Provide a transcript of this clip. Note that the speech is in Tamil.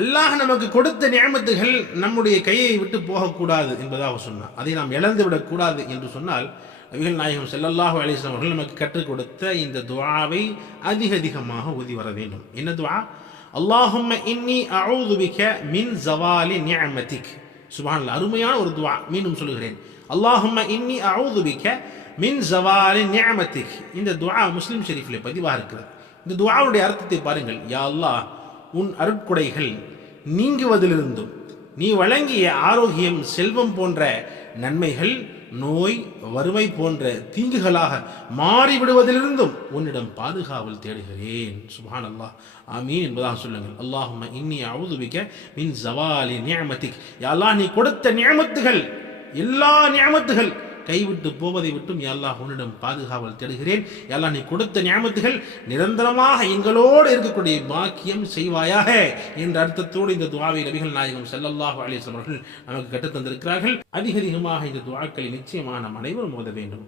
அல்லாஹ் நமக்கு கொடுத்த நியமத்துகள் நம்முடைய கையை விட்டு போகக்கூடாது என்பதாக சொன்னார். அதை நாம் இழந்து விடக்கூடாது என்று சொன்னால் நபிகள் நாயகம் செல்லல்லாஹு அலிஸ்லாம் அவர்கள் நமக்கு கற்றுக் கொடுத்த இந்த துவாவை அதிக அதிகமாக ஓதி வர வேண்டும். என்ன துவா அல்லாஹும் இன்னி அஊது மின் ஜவாலி நியமதிக் சுபான் அருமையான ஒரு துவா மீண்டும் சொல்கிறேன் அல்லாஹும் இன்னி அஊது மின் ஜவாலி நியமதிக் இந்த துவா முஸ்லிம் ஷெரீஃபில் பதிவாக இருக்கிறது. இந்த துவாவுடைய அர்த்தத்தை பாருங்கள். யா அல்லாஹ் உன் அருட்குடைகள் நீங்குவதிலிருந்தும் நீ வழங்கிய ஆரோக்கியம் செல்வம் போன்ற நன்மைகள் நோய் வறுமை போன்ற தீங்குகளாக மாறிவிடுவதிலிருந்தும் உன்னிடம் பாதுகாவல் தேடுகிறேன். சுபான் அல்லாஹ் ஆமீன் என்பதாக சொல்லுங்கள். அல்லாஹும் இன்னி அவுதுபிக்க மின் ஜவாலி நியமத்திக். அல்லாஹ் நீ கொடுத்த நியமத்துகள் எல்லா நியமத்துகள் கைவிட்டு போவதை விட்டும் அல்லாஹ் உன்னிடம் பாதுகாவல் தேடுகிறேன். அல்லாஹ் நீ கொடுத்த நியமத்துகள் நிரந்தரமாக எங்களோடு இருக்கக்கூடிய பாக்கியம் செய்வாயாக என்ற அர்த்தத்தோடு இந்த துவாவை நபிகள் நாயகம் செல்லல்லாஹு அலைஹி அவர்கள் நமக்கு கற்றுத் தந்திருக்கிறார்கள் அதிக அதிகமாக இந்த துவாக்களை நிச்சயமாக நாம் அனைவரும் ஓத வேண்டும்.